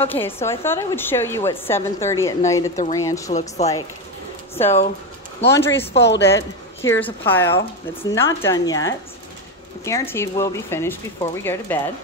Okay, so I thought I would show you what 7:30 at night at the ranch looks like. So laundry's folded. Here's a pile that's not done yet. Guaranteed will be finished before we go to bed.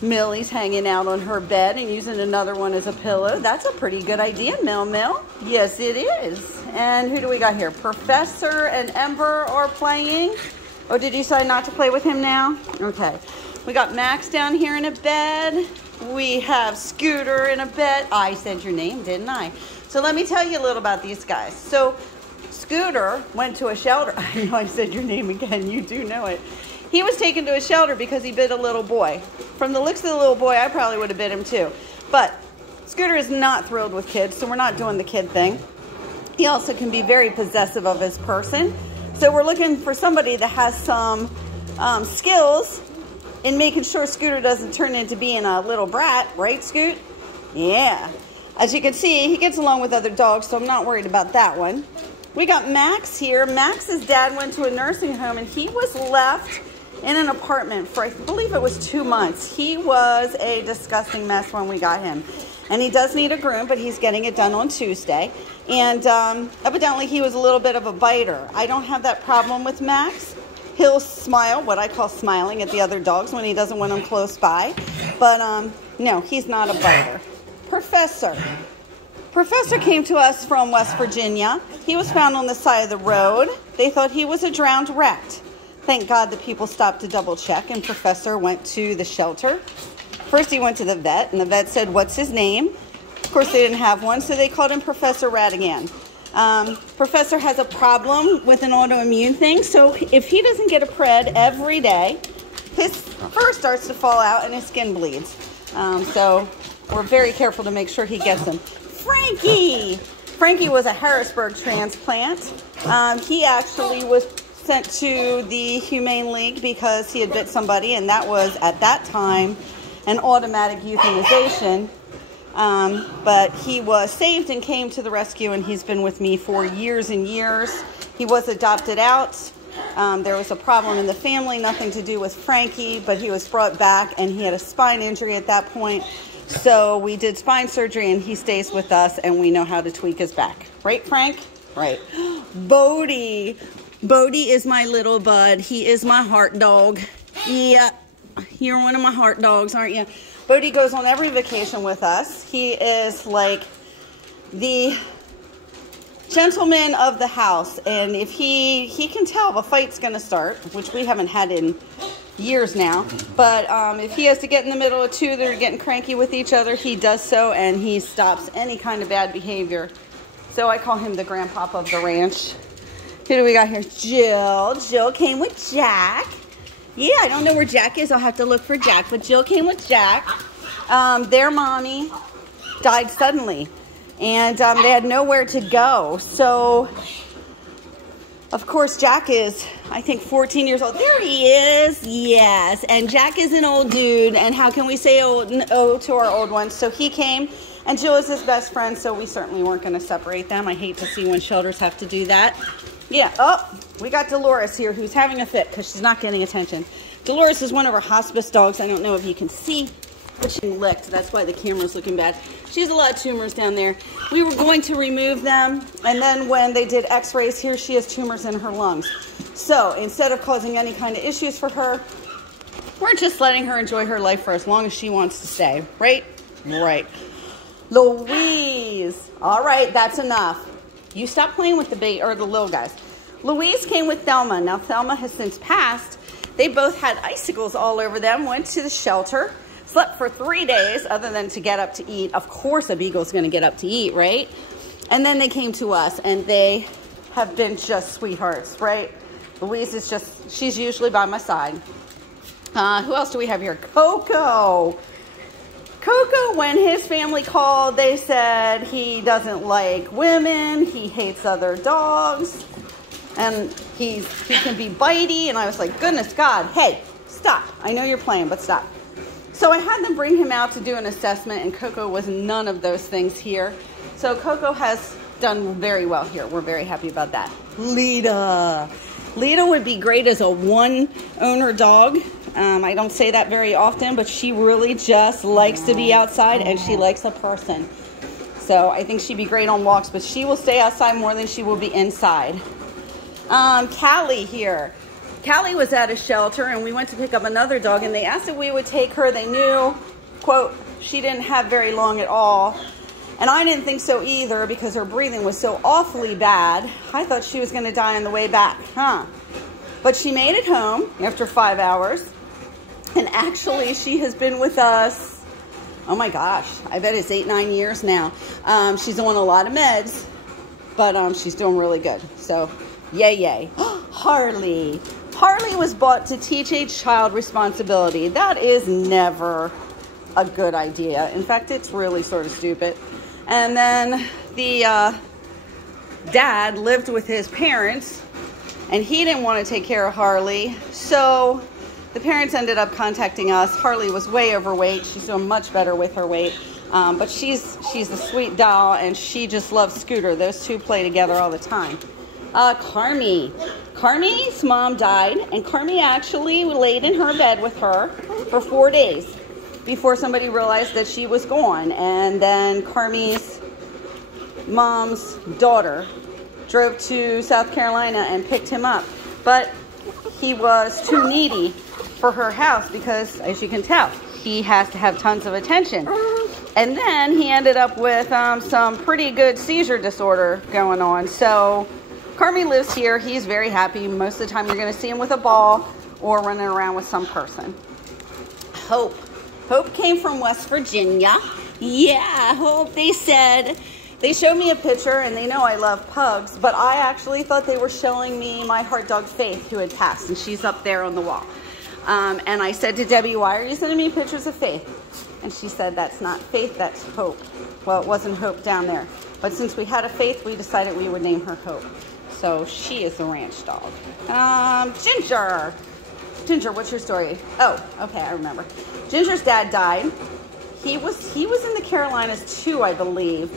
Millie's hanging out on her bed and using another one as a pillow. That's a pretty good idea, Mill. Yes, it is. And who do we got here? Professor and Ember are playing. Oh, did you decide not to play with him now? Okay. We got Max down here in a bed. We have Scooter in a bed. I said your name, didn't I? So let me tell you a little about these guys. So Scooter went to a shelter. I know I said your name again. You do know it. He was taken to a shelter because he bit a little boy. From the looks of the little boy, I probably would have bit him too. But Scooter is not thrilled with kids, so we're not doing the kid thing. He also can be very possessive of his person. So we're looking for somebody that has some skills in making sure Scooter doesn't turn into being a little brat. Right, Scoot? Yeah. As you can see, he gets along with other dogs, so I'm not worried about that one. We got Max here. Max's dad went to a nursing home, and he was left in an apartment for, I believe it was 2 months. He was a disgusting mess when we got him. And he does need a groom, but he's getting it done on Tuesday. And evidently he was a little bit of a biter. I don't have that problem with Max. He'll smile, what I call smiling, at the other dogs when he doesn't want them close by. But no, he's not a biter. Professor came to us from West Virginia. He was found on the side of the road. They thought he was a drowned rat. Thank God the people stopped to double check, and Professor went to the shelter. First he went to the vet, and the vet said, what's his name? Of course they didn't have one, so they called him Professor Ratigan. Professor has a problem with an autoimmune thing, so if he doesn't get a pred every day, his fur starts to fall out and his skin bleeds. So we're very careful to make sure he gets them. Frankie was a Harrisburg transplant. He actually was sent to the Humane League because he had bit somebody, and that was, at that time, an automatic euthanization. But he was saved and came to the rescue, and he's been with me for years and years. He was adopted out. There was a problem in the family, nothing to do with Frankie, but he was brought back, and he had a spine injury at that point. So we did spine surgery, and he stays with us, and we know how to tweak his back. Right, Frank? Right. Bodie is my little bud. He is my heart dog. Yeah, you're one of my heart dogs, aren't you? Bodie goes on every vacation with us. He is like the gentleman of the house, and if he can tell if a fight's going to start, which we haven't had in years now, but if he has to get in the middle of two that are getting cranky with each other, he does so, and he stops any kind of bad behavior. So I call him the grandpop of the ranch. Who do we got here? Jill came with Jack. Yeah, I don't know where Jack is. I'll have to look for Jack, but Jill came with Jack. Their mommy died suddenly, and they had nowhere to go. So, of course, Jack is, I think, 14 years old. There he is. Yes, and Jack is an old dude, and how can we say oh to our old ones? So he came, and Jill is his best friend, so we certainly weren't going to separate them. I hate to see when shelters have to do that. Yeah, oh, we got Dolores here who's having a fit because she's not getting attention. Dolores is one of our hospice dogs. I don't know if you can see, but she licked. That's why the camera's looking bad. She has a lot of tumors down there. We were going to remove them, and then when they did x-rays, here she has tumors in her lungs. So instead of causing any kind of issues for her, we're just letting her enjoy her life for as long as she wants to stay. Right? Right. Louise. All right, that's enough. You stop playing with the the little guys. Louise came with Thelma. Now, Thelma has since passed. They both had icicles all over them, went to the shelter, slept for 3 days other than to get up to eat. Of course, a beagle's going to get up to eat, right? And then they came to us, and they have been just sweethearts, right? Louise is just, she's usually by my side. Who else do we have here? Coco. Coco, when his family called, they said he doesn't like women, he hates other dogs, and he can be bitey, and I was like, goodness God, hey, stop. I know you're playing, but stop. So I had them bring him out to do an assessment, and Coco was none of those things here. So Coco has done very well here. We're very happy about that. Lita. Lita would be great as a one-owner dog. I don't say that very often, but she really just likes to be outside, and she likes a person. So I think she'd be great on walks, but she will stay outside more than she will be inside. Callie here. Callie was at a shelter, and we went to pick up another dog, and they asked if we would take her. They knew, quote, she didn't have very long at all. And I didn't think so either because her breathing was so awfully bad. I thought she was going to die on the way back, But she made it home after 5 hours. And actually, she has been with us, oh my gosh, I bet it's 8-9 years now. She's on a lot of meds, but she's doing really good. So, yay, yay. Harley. Harley was bought to teach a child responsibility. That is never a good idea. In fact, it's really sort of stupid. And then the dad lived with his parents, and he didn't want to take care of Harley. So the parents ended up contacting us. Harley was way overweight. She's doing much better with her weight. But she's a sweet doll, and she just loves Scooter. Those two play together all the time. Carmi. Carmi's mom died, and Carmi actually laid in her bed with her for 4 days before somebody realized that she was gone. And then Carmi's mom's daughter drove to South Carolina and picked him up. But he was too needy for her house because, as you can tell, he has to have tons of attention. And then he ended up with some pretty good seizure disorder going on. So Carmi lives here. He's very happy. Most of the time you're going to see him with a ball or running around with some person. Hope. Hope came from West Virginia. Yeah, Hope. They showed me a picture, and they know I love pugs, but I actually thought they were showing me my heart dog Faith, who had passed, and she's up there on the wall. And I said to Debbie, why are you sending me pictures of Faith? And she said, that's not Faith, that's Hope. Well, it wasn't Hope down there. But since we had a Faith, we decided we would name her Hope. So she is the ranch dog. Ginger. Ginger, what's your story? Oh, okay, I remember. Ginger's dad died. He was in the Carolinas too, I believe.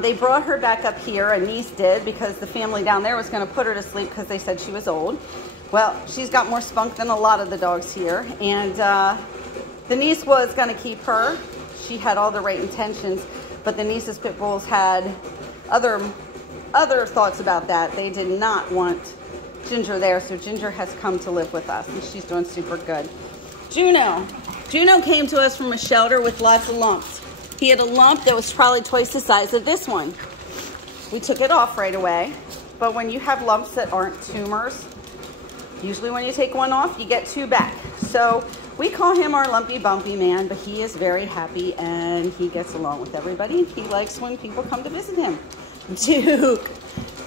They brought her back up here, a niece did, because the family down there was going to put her to sleep because they said she was old. Well, she's got more spunk than a lot of the dogs here, and the niece was going to keep her. She had all the right intentions, but the niece's pit bulls had other thoughts about that. They did not want Ginger there, so Ginger has come to live with us, and she's doing super good. Juno. Juno came to us from a shelter with lots of lumps. He had a lump that was probably twice the size of this one. We took it off right away, but when you have lumps that aren't tumors, usually when you take one off, you get two back. So we call him our lumpy bumpy man, but he is very happy and he gets along with everybody. He likes when people come to visit him. Duke.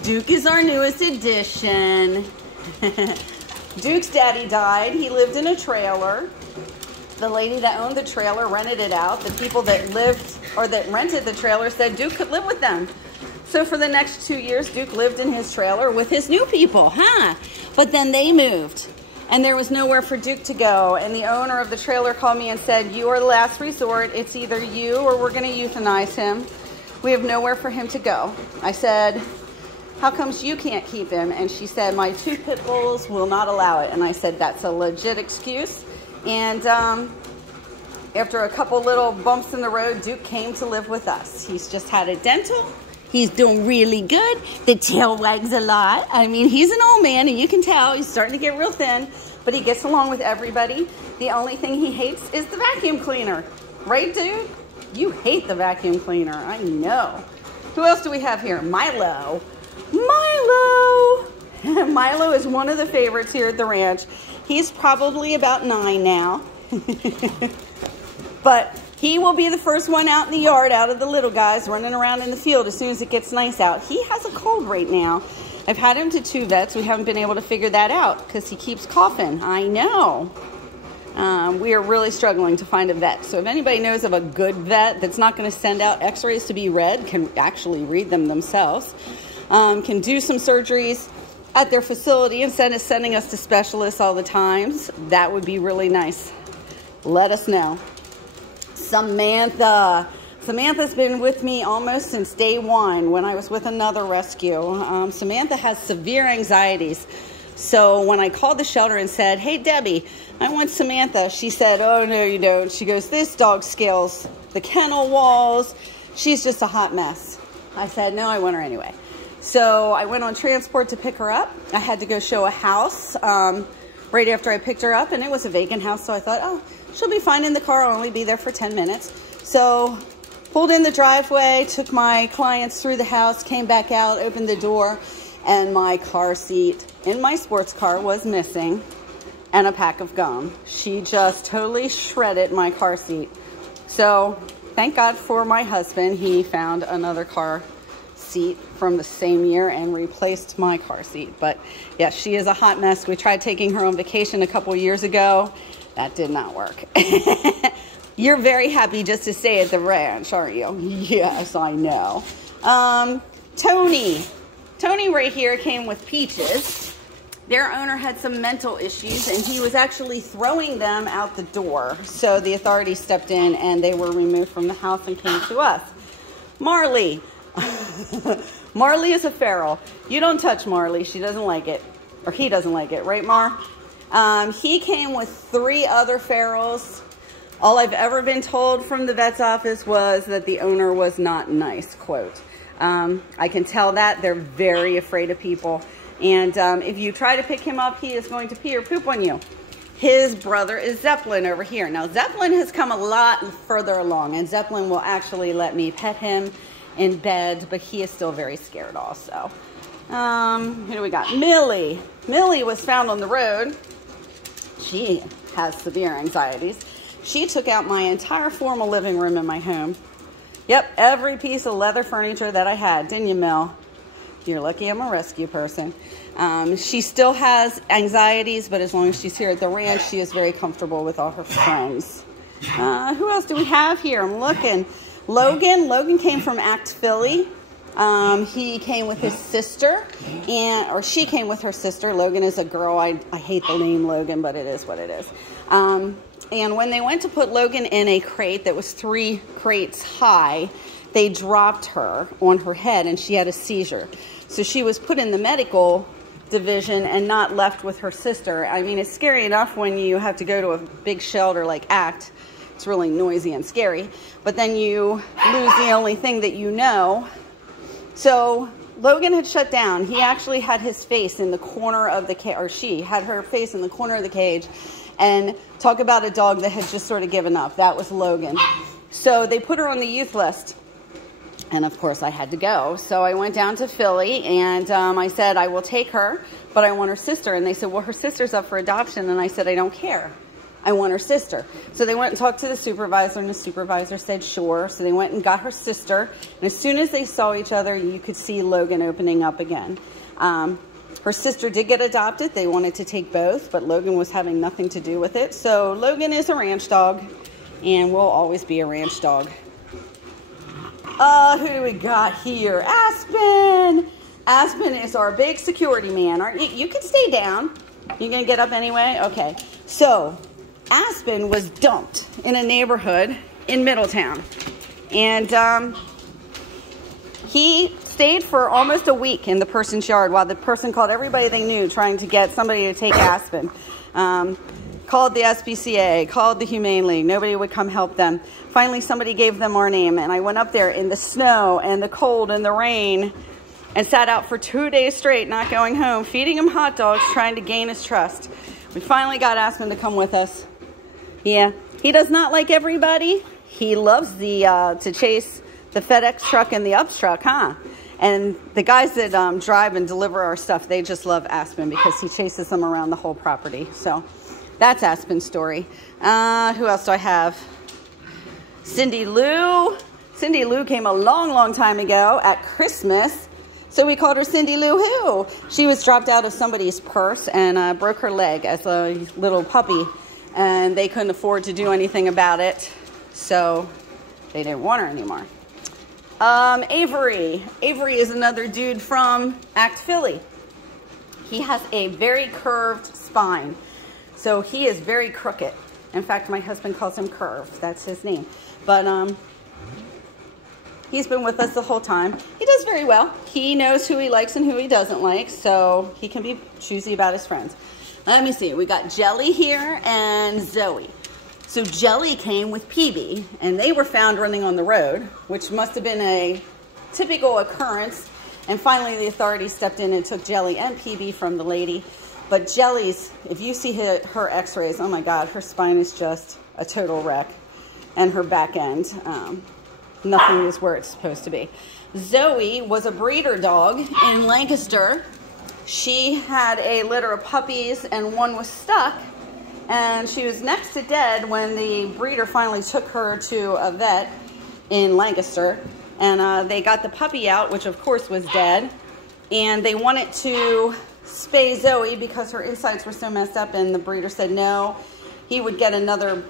Duke is our newest addition. Duke's daddy died. He lived in a trailer. The lady that owned the trailer rented it out. The people that lived or that rented the trailer said Duke could live with them. So for the next 2 years, Duke lived in his trailer with his new people, But then they moved, and there was nowhere for Duke to go. And the owner of the trailer called me and said, you are the last resort. It's either you or we're going to euthanize him. We have nowhere for him to go. I said, how comes you can't keep him? And she said, my 2 pit bulls will not allow it. And I said, that's a legit excuse. And after a couple little bumps in the road, Duke came to live with us. He's just had a dental. He's doing really good. The tail wags a lot. I mean, he's an old man, and you can tell he's starting to get real thin, but he gets along with everybody. The only thing he hates is the vacuum cleaner. Right, Duke? You hate the vacuum cleaner. I know. Who else do we have here? Milo. Milo! Milo is one of the favorites here at the ranch. He's probably about 9 now. But he will be the first one out in the yard, out of the little guys running around in the field as soon as it gets nice out. He has a cold right now. I've had him to 2 vets. We haven't been able to figure that out because he keeps coughing. I know. We are really struggling to find a vet. So if anybody knows of a good vet that's not going to send out x-rays to be read, can actually read them themselves, can do some surgeries at their facility instead of sending us to specialists all the times, that would be really nice. Let us know. Samantha. Samantha's been with me almost since day 1 when I was with another rescue. Samantha has severe anxieties. So when I called the shelter and said, hey, Debbie, I want Samantha, she said, oh, no, you don't. She goes, this dog scales the kennel walls. She's just a hot mess. I said, no, I want her anyway. So I went on transport to pick her up. I had to go show a house right after I picked her up, and it was a vacant house. So I thought, oh, she'll be fine in the car. I'll only be there for 10 minutes. So pulled in the driveway, took my clients through the house, came back out, opened the door, and my car seat in my sports car was missing, and a pack of gum. She just totally shredded my car seat. So thank God for my husband. He found another car seat from the same year and replaced my car seat. But yeah, she is a hot mess. We tried taking her on vacation a couple years ago. That did not work. You're very happy just to stay at the ranch, aren't you? Yes, I know. Tony right here came with Peaches. Their owner had some mental issues, and he was actually throwing them out the door. So the authorities stepped in, and they were removed from the house and came to us. Marley. Marley is a feral. You don't touch Marley. She doesn't like it. Or he doesn't like it. Right, Mar? He came with 3 other ferals. All I've ever been told from the vet's office was that the owner was not nice, quote. I can tell that. They're very afraid of people. And if you try to pick him up, he is going to pee or poop on you. His brother is Zeppelin over here. Now, Zeppelin has come a lot further along, and Zeppelin will actually let me pet him in bed, but he is still very scared also. Who do we got? Millie. Millie was found on the road. She has severe anxieties. She took out my entire formal living room in my home. Yep, every piece of leather furniture that I had, didn't you, Mel? You're lucky I'm a rescue person. She still has anxieties, but as long as she's here at the ranch, she is very comfortable with all her friends. Who else do we have here? I'm looking. Logan. Logan came from Act Philly. He came with his sister, or she came with her sister. Logan is a girl. I hate the name Logan, but it is what it is. And when they went to put Logan in a crate that was 3 crates high, they dropped her on her head and she had a seizure. So she was put in the medical division and not left with her sister. I mean, it's scary enough when you have to go to a big shelter like ACT. It's really noisy and scary. But then you lose the only thing that you know. So Logan had shut down. He actually had his face in the corner of the cage, or she had her face in the corner of the cage. And talk about a dog that had just sort of given up. That was Logan. So they put her on the youth list. And of course I had to go. So I went down to Philly and I said, I will take her, but I want her sister. And they said, well, her sister's up for adoption. And I said, I don't care. I want her sister. So they went and talked to the supervisor, and the supervisor said, sure. So they went and got her sister. And as soon as they saw each other, you could see Logan opening up again. Her sister did get adopted. They wanted to take both, but Logan was having nothing to do with it. So Logan is a ranch dog and will always be a ranch dog. Who do we got here? Aspen. Aspen is our big security man. Aren't you? You can stay down. You gonna get up anyway? Okay. So Aspen was dumped in a neighborhood in Middletown. And he stayed for almost a week in the person's yard while the person called everybody they knew trying to get somebody to take Aspen. Called the SPCA, called the Humane League. Nobody would come help them. Finally, somebody gave them our name, and I went up there in the snow and the cold and the rain and sat out for 2 days straight, not going home, feeding him hot dogs, trying to gain his trust. We finally got Aspen to come with us. Yeah, he does not like everybody. He loves to chase the FedEx truck and the UPS truck, huh? And the guys that drive and deliver our stuff, they just love Aspen because he chases them around the whole property. So that's Aspen's story. Who else do I have? Cindy Lou. Cindy Lou came a long, long time ago at Christmas. So we called her Cindy Lou Who. She was dropped out of somebody's purse and broke her leg as a little puppy. And they couldn't afford to do anything about it. So they didn't want her anymore. Avery. Avery is another dude from Act Philly. He has a very curved spine. So he is very crooked. In fact, my husband calls him Curve. That's his name. But He's been with us the whole time. He does very well. He knows who he likes and who he doesn't like, so he can be choosy about his friends. Let me see. We got Jelly here and Zoe. So Jelly came with PB, and they were found running on the road, which must have been a typical occurrence. And finally, the authorities stepped in and took Jelly and PB from the lady. But Jelly's, if you see her x-rays, oh my God, her spine is just a total wreck. And her back end, nothing is where it's supposed to be. Zoe was a breeder dog in Lancaster. She had a litter of puppies and one was stuck. And she was next to dead when the breeder finally took her to a vet in Lancaster. And they got the puppy out, which of course was dead. And they wanted to spay Zoe because her insides were so messed up, and the breeder said no, he would get another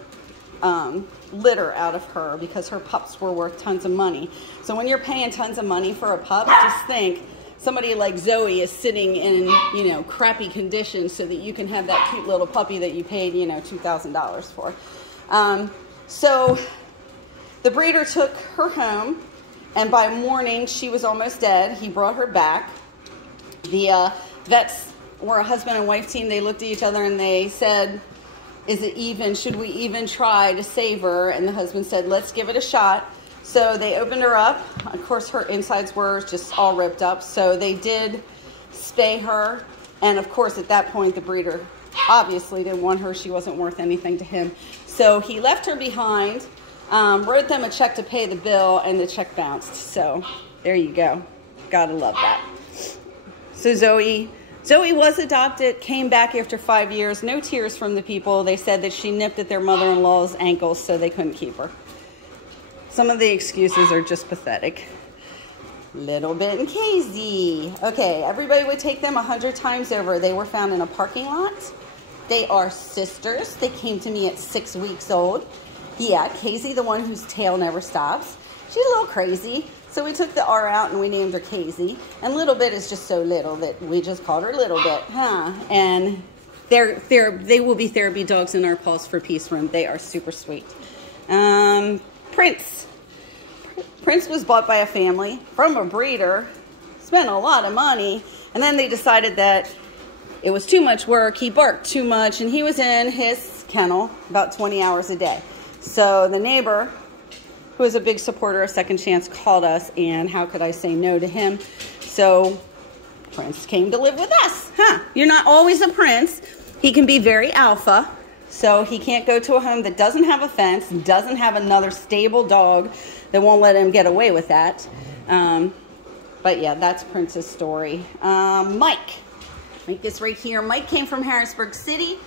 litter out of her because her pups were worth tons of money. So when you're paying tons of money for a pup, just think somebody like Zoe is sitting in, you know, crappy conditions so that you can have that cute little puppy that you paid, you know, $2,000 for. So the breeder took her home, and by morning she was almost dead. He brought her back. The vets were a husband and wife team. They looked at each other and they said, is it even, should we even try to save her? And the husband said, let's give it a shot. So they opened her up. Of course, her insides were just all ripped up. So they did spay her. And of course, at that point, the breeder obviously didn't want her. She wasn't worth anything to him. So he left her behind, wrote them a check to pay the bill, and the check bounced. So there you go. Gotta love that. So Zoe was adopted, came back after 5 years, no tears from the people. They said that she nipped at their mother-in-law's ankles, so they couldn't keep her. Some of the excuses are just pathetic. Little Bit and Casey. Okay, everybody would take them 100 times over. They were found in a parking lot. They are sisters. They came to me at 6 weeks old. Yeah, Casey, the one whose tail never stops. She's a little crazy. So we took the R out and we named her Casey. And Little Bit is just so little that we just called her Little Bit, huh? And they will be therapy dogs in our Paws for Peace room. They are super sweet. Prince. Prince was bought by a family from a breeder, spent a lot of money, and then they decided that it was too much work. He barked too much, and he was in his kennel about 20 hours a day. So the neighbor, who is a big supporter of Second Chance, called us, and how could I say no to him? So Prince came to live with us. You're not always a Prince. He can be very alpha, so he can't go to a home that doesn't have a fence, doesn't have another stable dog that won't let him get away with that. But yeah, that's Prince's story. Mike is right here. Mike came from Harrisburg City.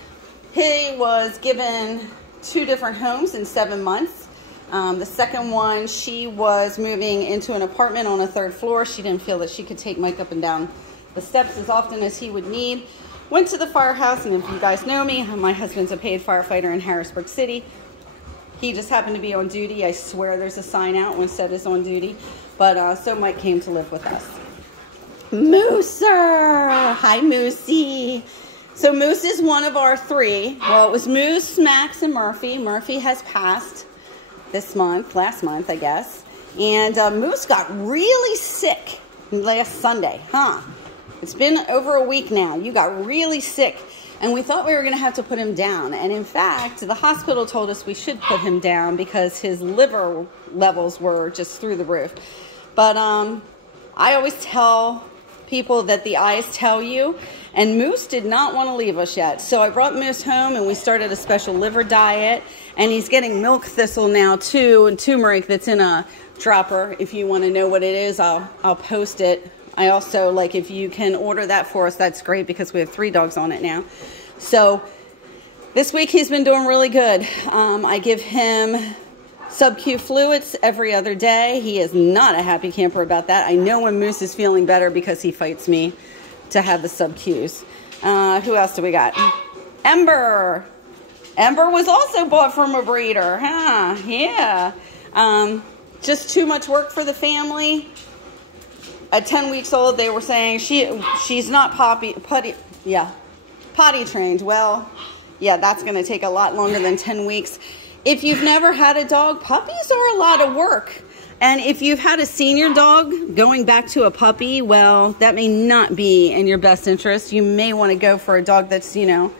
He was given 2 different homes in 7 months. The second one, she was moving into an apartment on a 3rd floor. She didn't feel that she could take Mike up and down the steps as often as he would need. Went to the firehouse, and if you guys know me, my husband's a paid firefighter in Harrisburg City. He just happened to be on duty. I swear there's a sign out when said is on duty. But so Mike came to live with us. Mooser! Hi, Moosey. So Moose is one of our 3. Well, it was Moose, Max, and Murphy. Murphy has passed this month, last month, I guess. And Moose got really sick last Sunday, It's been over a week now. You got really sick. And we thought we were going to have to put him down. And in fact, the hospital told us we should put him down because his liver levels were just through the roof. But I always tell people that the eyes tell you. And Moose did not want to leave us yet. So I brought Moose home and we started a special liver diet. And he's getting milk thistle now too, and turmeric that's in a dropper. If you want to know what it is, I'll post it. I also, like, if you can order that for us, that's great because we have 3 dogs on it now. So this week he's been doing really good. I give him sub-Q fluids every other day. He is not a happy camper about that. I know when Moose is feeling better because he fights me to have the sub-Qs. Who else do we got? Ember. Ember was also bought from a breeder, Yeah. Just too much work for the family. At 10 weeks old, they were saying she's not potty trained. Well, yeah, that's going to take a lot longer than 10 weeks. If you've never had a dog, puppies are a lot of work. And if you've had a senior dog going back to a puppy, well, that may not be in your best interest. You may want to go for a dog that's, you know,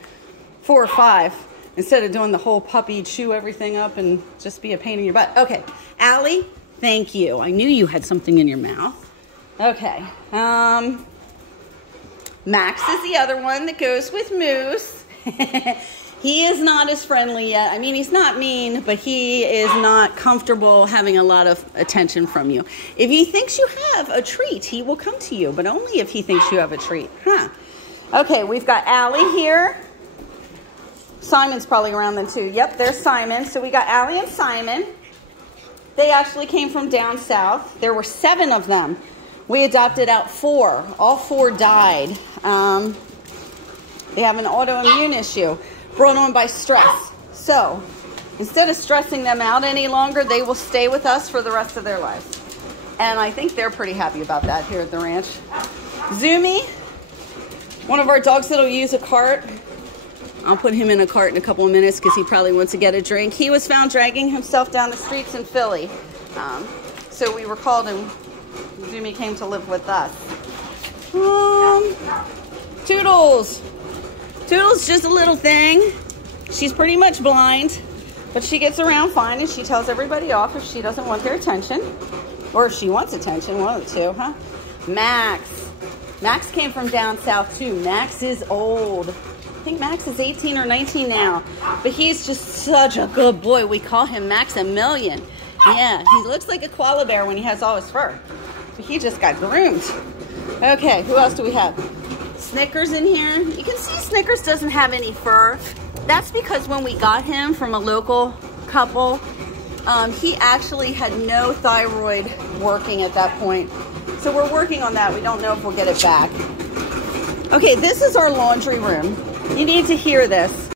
4 or 5 instead of doing the whole puppy, chew everything up and just be a pain in your butt. Okay, Allie, thank you. I knew you had something in your mouth. Okay, Max is the other one that goes with Moose. He is not as friendly yet. I mean, he's not mean, but he is not comfortable having a lot of attention from you. If he thinks you have a treat, he will come to you, but only if he thinks you have a treat. Huh. Okay, we've got Allie here. Simon's probably around then too. Yep, there's Simon. So we got Allie and Simon. They actually came from down south. There were 7 of them. We adopted out 4. All 4 died. They have an autoimmune issue brought on by stress. So instead of stressing them out any longer, they will stay with us for the rest of their lives. And I think they're pretty happy about that here at the ranch. Zumi, one of our dogs that'll use a cart. I'll put him in a cart in a couple of minutes because he probably wants to get a drink. He was found dragging himself down the streets in Philly. So we were called and Zumi came to live with us. Toodles. Toodles just a little thing. She's pretty much blind, but she gets around fine and she tells everybody off if she doesn't want their attention. Or if she wants attention, one of the two, huh? Max. Max came from down south too. Max is old. I think Max is 18 or 19 now, but he's just such a good boy. We call him Maximilian. Yeah, he looks like a koala bear when he has all his fur. So he just got groomed. Okay, who else do we have? Snickers in here. You can see Snickers doesn't have any fur. That's because when we got him from a local couple, he actually had no thyroid working at that point. So we're working on that. We don't know if we'll get it back. Okay, this is our laundry room. You need to hear this.